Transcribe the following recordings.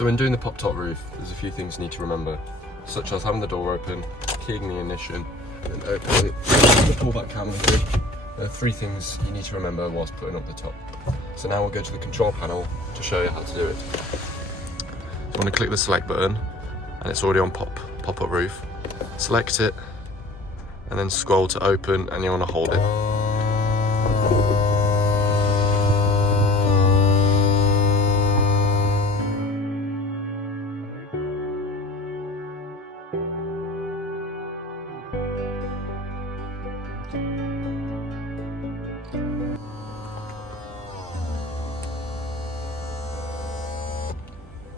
So when doing the pop-top roof, there's a few things you need to remember, such as having the door open, keying the ignition, and opening the pullback camera hood. There are 3 things you need to remember whilst putting up the top. So now we'll go to the control panel to show you how to do it. So you want to click the select button, and it's already on pop-up roof. Select it, and then scroll to open, and you want to hold it.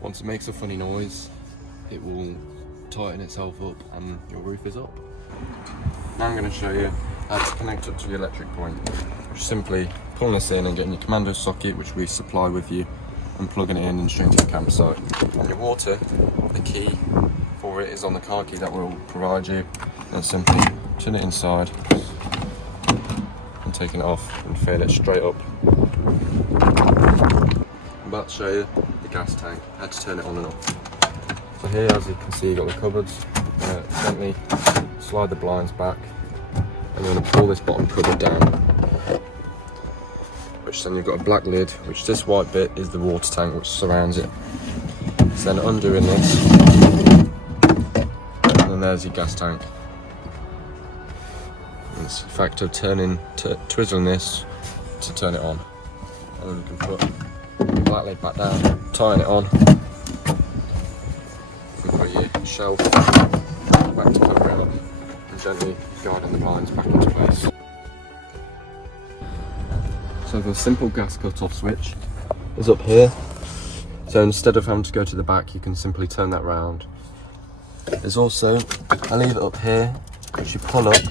Once it makes a funny noise, it will tighten itself up and your roof is up. Now I'm going to show you how to connect up to the electric point, which is simply pulling this in and getting your commando socket, which we supply with you, and plugging it in and straight to the campsite. And your water, the key for it is on the car key that we'll provide you, and simply turn it inside and taking it off and fill it straight up. I'm about to show you the gas tank, how to turn it on and off. So here, as you can see, you've got the cupboards. Gently slide the blinds back, and you're going to pull this bottom cupboard down, which then you've got a black lid, which this white bit is the water tank which surrounds it. So then undoing this, and then there's your gas tank. And it's a fact of twizzling this to turn it on, and then you can put the black lid back down, tying it on, and put your shelf back to cover it up, and gently guiding the blinds back into place. So the simple gas cut-off switch is up here. So instead of having to go to the back, you can simply turn that round. There's also a lever up here, which you pull up,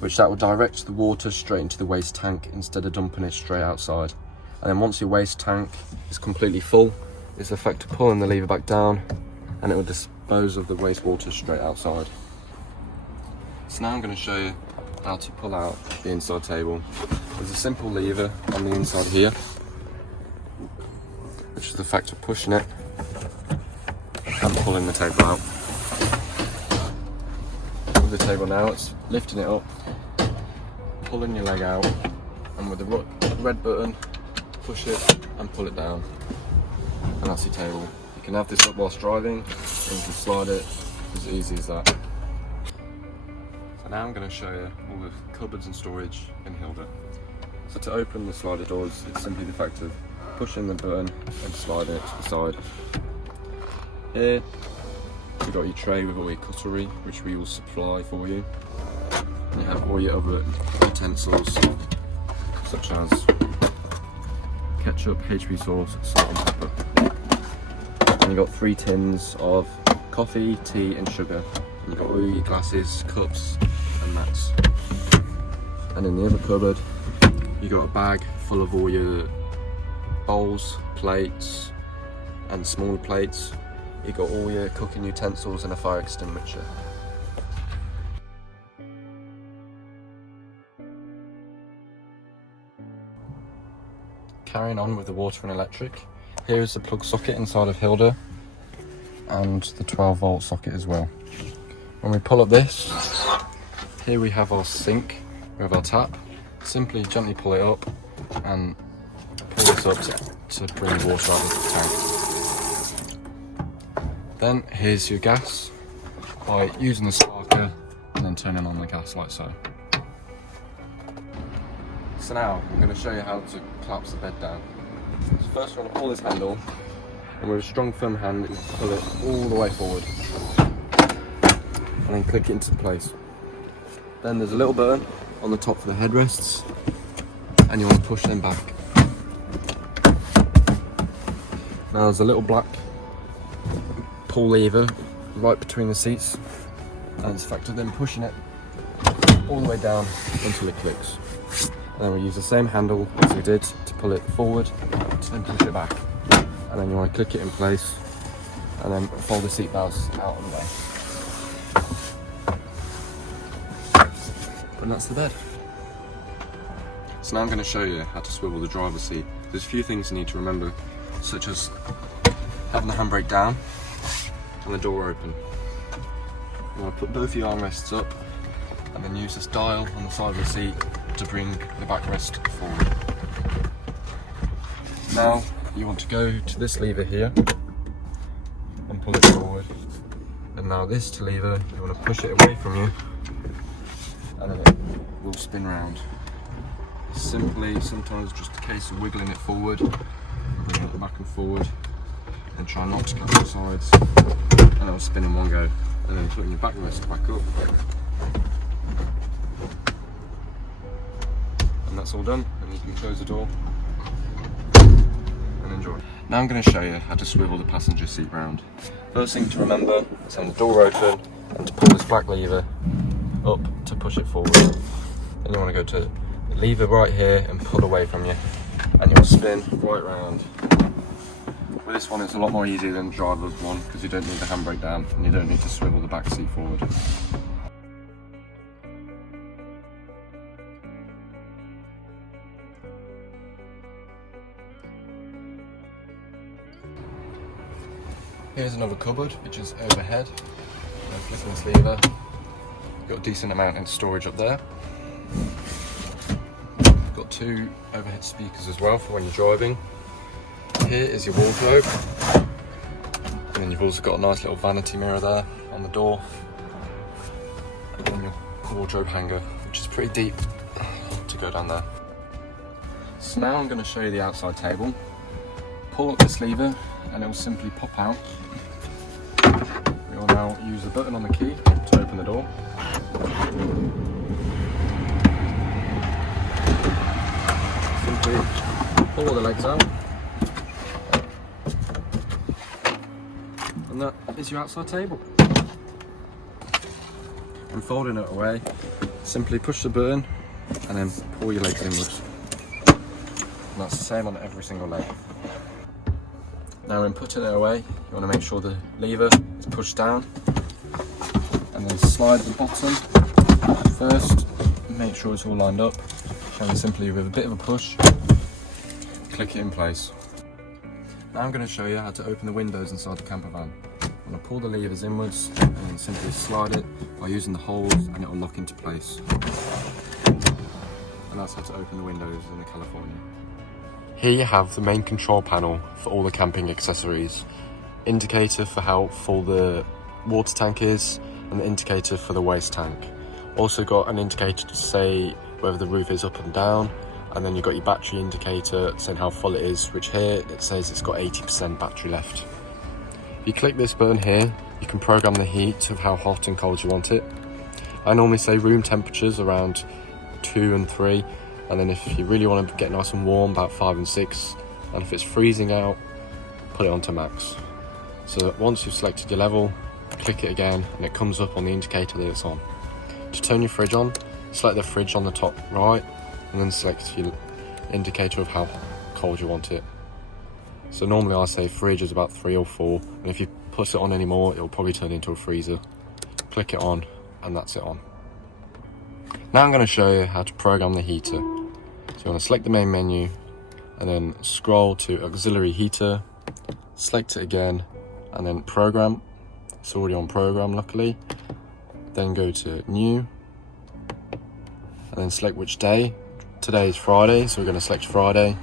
which that will direct the water straight into the waste tank instead of dumping it straight outside. And then once your waste tank is completely full, it's the effect of pulling the lever back down, and it will dispose of the wastewater straight outside. So now I'm going to show you how to pull out the inside table. There's a simple lever on the inside here, which is the effect of pushing it and pulling the table out. With the table now, it's lifting it up, pulling your leg out, and with the red button, push it and pull it down, and that's your table. You can have this up whilst driving, and you can slide it as easy as that. So now I'm going to show you all the cupboards and storage in Hilda. So to open the slider doors, it's simply the fact of pushing the button and sliding it to the side. Here you've got your tray with all your cutlery, which we will supply for you. And you have all your other utensils, such as ketchup, HP sauce, salt and pepper. And you've got 3 tins of coffee, tea and sugar. And you've got all your glasses, cups and mats. And in the other cupboard, you've got a bag full of all your bowls, plates and smaller plates. You've got all your cooking utensils and a fire extinguisher. Carrying on with the water and electric, here is the plug socket inside of Hilda and the 12-volt socket as well. When we pull up this, here we have our sink, we have our tap. Simply gently pull it up and pull this up to bring the water out of the tank. Then here's your gas by using the sparker and then turning on the gas like so. So now I'm going to show you how to collapse the bed down. So first we're going to pull this handle, and with a strong firm hand you pull it all the way forward and then click it into place. Then there's a little button on the top for the headrests, and you want to push them back. Now there's a little black pull lever right between the seats, and it's a fact of then pushing it all the way down until it clicks. And then we use the same handle as we did to pull it forward, to then push it back. And then you want to click it in place, and then fold the seat belts out of the way. And that's the bed. So now I'm going to show you how to swivel the driver's seat. There's a few things you need to remember, such as having the handbrake down and the door open. You want to put both your armrests up and then use this dial on the side of the seat to bring the backrest forward. Now you want to go to this lever here and pull it forward. And now this lever, you want to push it away from you and then it will spin round. Simply, sometimes just a case of wiggling it forward and bringing it back and forward and try not to catch the sides, and it will spin in one go. And then putting your backrest back up. And that's all done, and you can close the door and enjoy. Now I'm going to show you how to swivel the passenger seat round. First thing to remember is having the door open and to pull this black lever up to push it forward. Then you want to go to the lever right here and pull away from you, and you'll spin right round. With this one it's a lot more easier than the driver's one because you don't need the handbrake down and you don't need to swivel the back seat forward. Here's another cupboard which is overhead. Flicking this lever, you've got a decent amount of storage up there. Got 2 overhead speakers as well for when you're driving. Here is your wardrobe, and then you've also got a nice little vanity mirror there on the door, and then your wardrobe hanger, which is pretty deep to go down there. So now I'm going to show you the outside table. Pull up this lever and it will simply pop out. We will now use the button on the key to open the door. Simply pull all the legs out. And that is your outside table. And folding it away, simply push the button and then pull your legs inwards. And that's the same on every single leg. Now when putting it away, you want to make sure the lever is pushed down and then slide the bottom first, make sure it's all lined up, and then simply with a bit of a push, click it in place. Now I'm going to show you how to open the windows inside the camper van. I'm going to pull the levers inwards and then simply slide it by using the holes and it will lock into place. And that's how to open the windows in the California. Here you have the main control panel for all the camping accessories. Indicator for how full the water tank is and the indicator for the waste tank. Also got an indicator to say whether the roof is up and down, and then you've got your battery indicator saying how full it is, which here it says it's got 80% battery left. If you click this button here, you can program the heat of how hot and cold you want it. I normally say room temperatures around 2 and 3, and then if you really want to get nice and warm, about 5 and 6, and if it's freezing out, put it onto max. So once you've selected your level, click it again and it comes up on the indicator that it's on. To turn your fridge on, select the fridge on the top right and then select your indicator of how cold you want it. So normally I say fridge is about 3 or 4, and if you put it on anymore, it'll probably turn into a freezer. Click it on and that's it on. Now I'm going to show you how to program the heater. So you want to select the main menu and then scroll to auxiliary heater, select it again and then program. It's already on program luckily. Then go to new and then select which day. Today is Friday, so we're going to select Friday,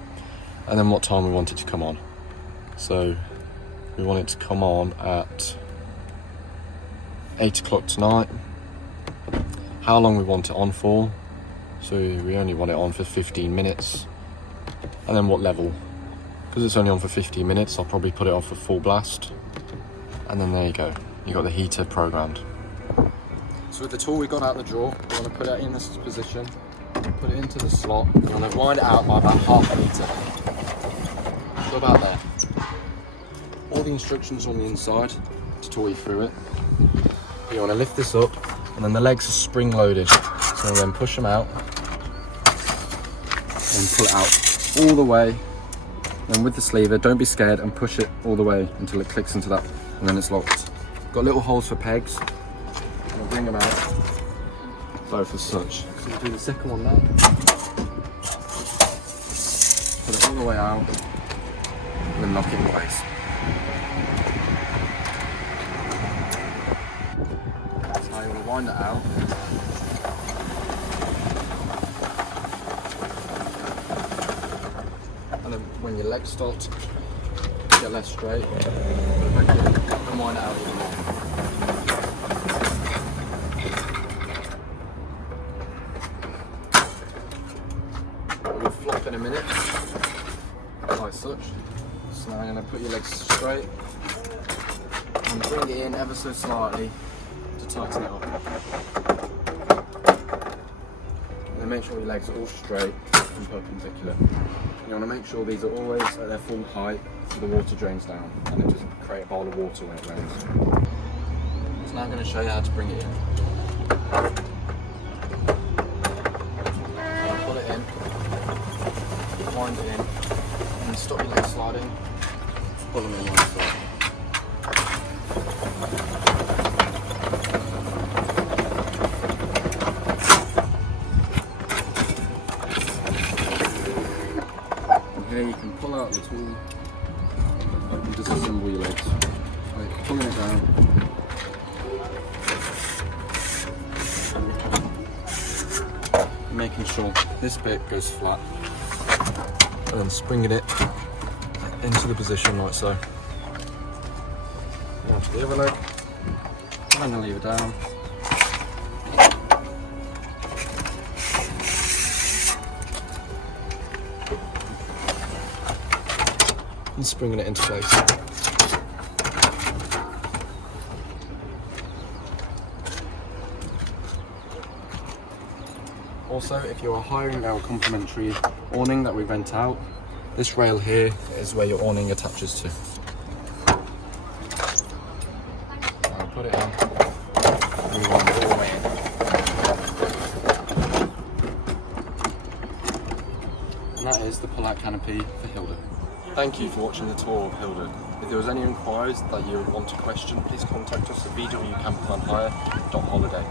and then what time we want it to come on. So we want it to come on at 8 o'clock tonight. How long we want it on for, so we only want it on for 15 minutes. And then what level, because it's only on for 15 minutes, I'll probably put it on for full blast. And then there you go, you got the heater programmed. So with the tool we got out the drawer, we want to put it in this position, put it into the slot, you want to wind it out by about half a metre. So about there. All the instructions on the inside to talk you through it. You want to lift this up, and then the legs are spring loaded. So then push them out, and pull it out all the way. And with this lever, don't be scared and push it all the way until it clicks into that, and then it's locked. Got little holes for pegs. I'll bring them out, both as such. So we'll do the second one now. Put it all the way out, and then lock it in place. Now you want to wind it out. And then when your legs start to get less straight, put it back in and wind it out even more. It will flop in a minute, like such. So now I'm going to put your legs straight and bring it in ever so slightly to tighten it up. And then make sure your legs are all straight and perpendicular. You want to make sure these are always at their full height so the water drains down and it doesn't create a bowl of water when it rains. So now I'm going to show you how to bring it in. So pull it in, wind it in, and then stop your legs sliding, pull them in one side. Here you can pull out the tool and disassemble your legs. Like pulling it down. Making sure this bit goes flat. And then springing it into the position like so. Now to the other leg. And then leave it down. And springing it into place. Also, if you are hiring our complimentary awning that we rent out, this rail here is where your awning attaches to. I'll put it in. We wind it all the way in. And that is the pull-out canopy for Hilda. Thank you for watching the tour of Hilda. If there was any inquiries that you would want to question, please contact us at Vwcampervanhire.holiday.